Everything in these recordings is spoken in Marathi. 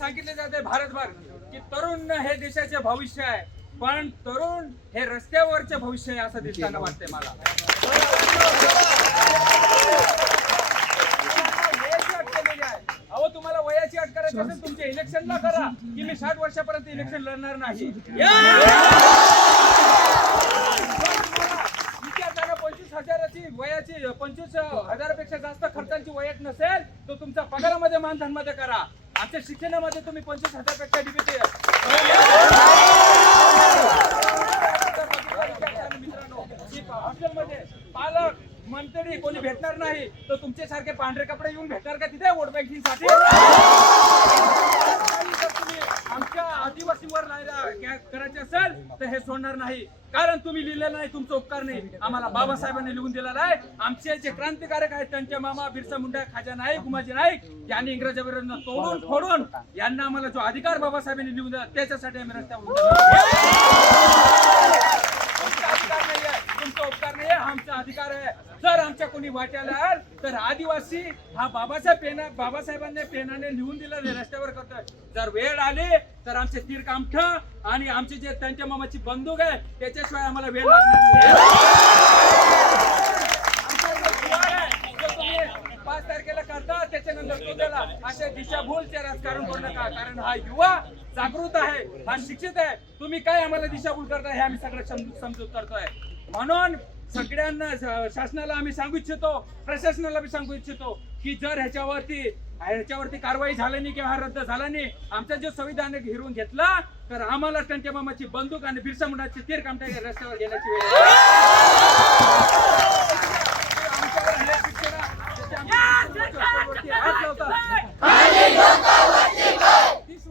सांगितले जाते भारतभर की तरुण हे देशाचे भविष्य आहे, पण तरुण हे रस्त्यावरचे भविष्य आहे असं दिसताना वाटते मला. वयाची अट केलेली आहे. अहो तुम्हाला वयाची अट करायची असेल तुमच्या इलेक्शनला करा की मी 60 वर्षापर्यंत इलेक्शन लढणार नाही. 25,000ची वयाची 25,000पेक्षा जास्त खर्चांची वयात नसेल तर तुमच्या पगारामध्ये मानधनमध्ये करा. आमच्या शिक्षणामध्ये तुम्ही 25,000पेक्षा डीबीटी मित्रांनो हॉस्टेलमध्ये पालक मंत्री कोणी भेटणार नाही तर तुमच्यासारखे पांढरे कपडे येऊन भेटणार का तिथे वोट बँकिंगसाठी? तुम्ही आमच्या आदिवासीवर करायचे असेल तर हे सोडणार नाही, कारण तुम्ही लिहिलेलं नाही, तुमचा उपकार नाही, आम्हाला बाबासाहेबांनी लिहून दिलेला आहे. आमचे जे क्रांतिकारक आहेत त्यांचे मामा बिरसा मुंडा, खाजा नाईक, उमाजी नाईक यांनी इंग्रजां विरुद्ध तोडून फोडून यांना आम्हाला जो अधिकार बाबासाहेबांनी लिहून दिला त्याच्यासाठी आम्ही रस्त्यावर अधिकार नाही आहे, तुमचा उपकार नाही आहे, आमचा अधिकार आहे. जर आमच्या कोणी वाट्याला आल तर आदिवासी हा बाबासाहेबांनी पेनाने लिहून दिलेले रस्त्यावर करतोय. जर वेळ आली तर आमचे तीर कामठ आणि आमचे जे त्यांच्या मामाची बंदूक आहे त्याच्याशिवाय आम्हाला वेळ लागणार नाही. 5 तारखेला करता त्याच्यानंतर तो त्याला अशा दिशाभूलचे राजकारण करू नका, कारण हा युवा जागृत आहे, हा शिक्षित आहे. तुम्ही काय आम्हाला दिशाभूल करताय हे आम्ही सगळं समजूत करतोय. म्हणून सगळ्यांना शासनाला आम्ही सांगू इच्छितो, प्रशासनाला बी सांगू इच्छितो की जर ह्याच्यावरती कारवाई झाली नाही किंवा रद्द झाला नाही, आमचा जो संविधान हिरवून घेतला तर आम्हाला त्यांच्या मामाची बंदूक आणि बिरसा मुंडाचे तीर कामठ्या रस्त्यावर गेल्याची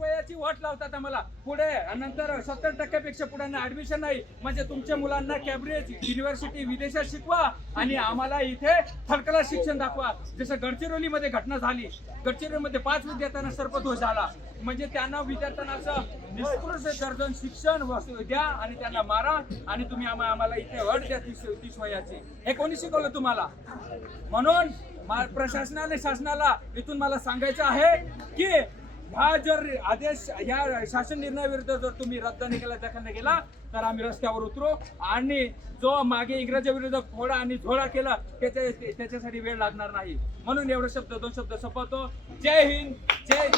वेळ वयाची वाट लावतात आम्हाला पुढे, नंतर 70% पुढे ऍडमिशन नाही म्हणजे तुमच्या मुलांना कॅम्ब्रिज युनिव्हर्सिटी विदेशात शिकवा आणि आम्हाला इथे थर्ड क्लास शिक्षण दाखवा. जसं गडचिरोलीमध्ये घटना झाली, गडचिरोलीमध्ये 5 विद्यार्थ्यांना सर्पदोष झाला, म्हणजे त्यांना विद्यार्थ्यांना असं निष्कृष्ट दर्जन शिक्षण द्या आणि त्यांना मारा आणि तुम्ही आम्हाला इथे अट द्या 30 वयाची. हे कोणी शिकवलं तुम्हाला? म्हणून प्रशासनाने शासनाला इथून मला सांगायचं आहे की हा जर आदेश या शासन निर्णयाविरुद्ध जर तुम्ही रद्द नाही केला, दखल नाही केला तर आम्ही रस्त्यावर उतरू आणि जो मागे इंग्रजां विरुद्ध फोडा आणि झोडा केला त्याच्यासाठी वेळ लागणार नाही. म्हणून एवढे शब्द 2 शब्द संपवतो. जय हिंद, जय